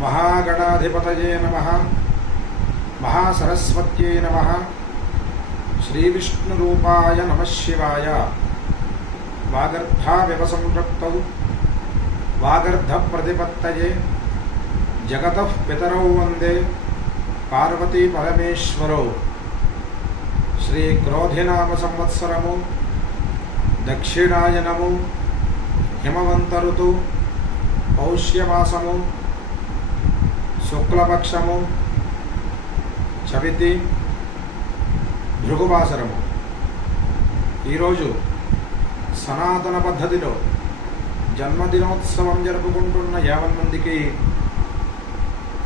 महागणाधिपतये नमः। महासरस्वत्यै नमः। श्रीविष्णुरूपाय नमः शिवाय। वागर्धाविवसंपृक्तौ वागर्धप्रतिपत्तये जगतः पितरौ वन्दे पार्वती परमेश्वरौ। श्रीक्रोधिनाम संवत्सरमु दक्षिणायनमु हिमवंत ऋतु पौष्यमासము శుక్లపక్షము చవితి భృగువాసరము। ఈరోజు సనాతన పద్ధతిలో జన్మదినోత్సవం జరుపుకుంటున్న 50 మందికి,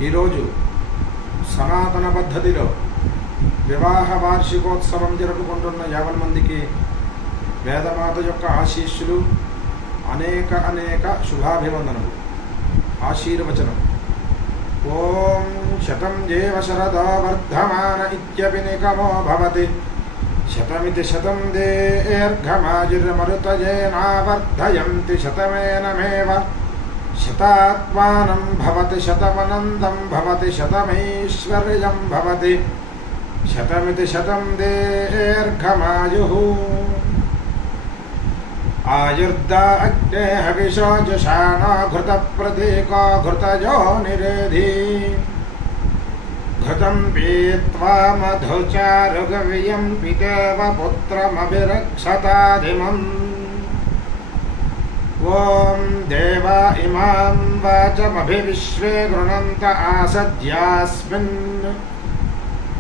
ఈరోజు సనాతన పద్ధతిలో వివాహ వార్షికోత్సవం జరుపుకుంటున్న 50 మందికి వేదమాత యొక్క ఆశీస్సులు, అనేక శుభాభివందనలు, ఆశీర్వచనం। ఓం శతం జీవ శరదో వర్ధమాన ఇత్యపి నిగమో భవతి, శతమితి శతం దీర్ఘమాయుర్మరుతయేనావర్ధయంతి శతమేనమేవ, శతాత్మానం భవతి శతమనందం భవతి శతమైశ్వర్యం భవతి, శతమితి శతం దీర్ఘమాయుః। आयुर्दा अग्ने हविषो जुषाणो घृतप्रतीको घृतयो निरेधि, घृतं पीत्वा मधुचारुगव्यं पितेव पुत्रमभिरक्षताधिमम्। ॐ देवा इमां वाचमभिविश्वे गृणन्त आसद्यास्मिन्,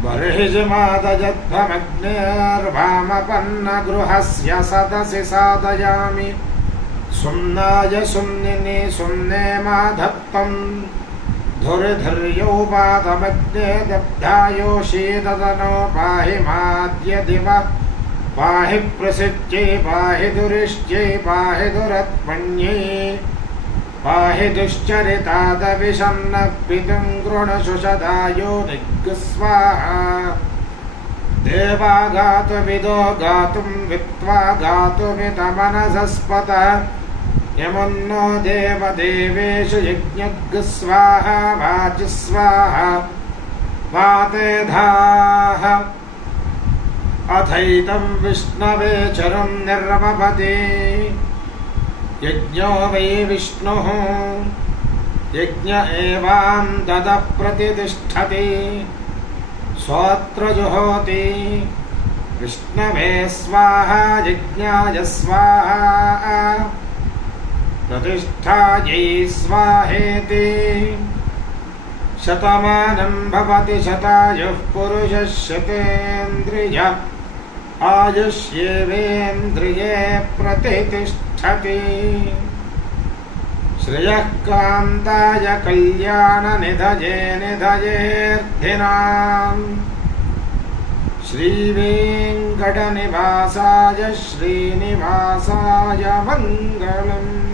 बर्हिजमादजध्वमग्नेर्वामपन्नगृहस्य सदसि सादयामि, सुम्नाय सुम्निनि सुम्ने माधत्तं, धुरिधुर्यौ पादमग्ने दग्धायो शीततनो पाहि माद्य दिवः, पाहि प्रसिद्ध्यै पाहि दुरिष्ट्यै पाहि दुरत्मन्यै, पाहि दुश्चरितादविषन्नः पितुं गृणशुषदायो निग्स्वाहा। देवा गातुमिदो गातुं वित्त्वा गातुमितमनसस्पतः, यमुन्नो देवदेवेषु यज्ञग्स्वाहा वाचि स्वाहा वाते धाः। अथैतं विष्णवे चरुं निर्मपति, यज्ञो वै विष्णुः यज्ञ एवां ददः प्रतितिष्ठति, स्वोत्र जुहोति विष्णवे स्वाहा यज्ञाय स्वाहा, प्रतिष्ठायै स्वाहेति। शतमानं भवति शतायुः पुरुषः शतेन्द्रिय, आयुष्येवेन्द्रिये प्रतितिष्ठति। श्रियः कान्ताय कल्याणनिधये निधयेऽर्थिनाम्, श्रीवेङ्कटनिवासाय श्रीनिवासाय मङ्गलम्।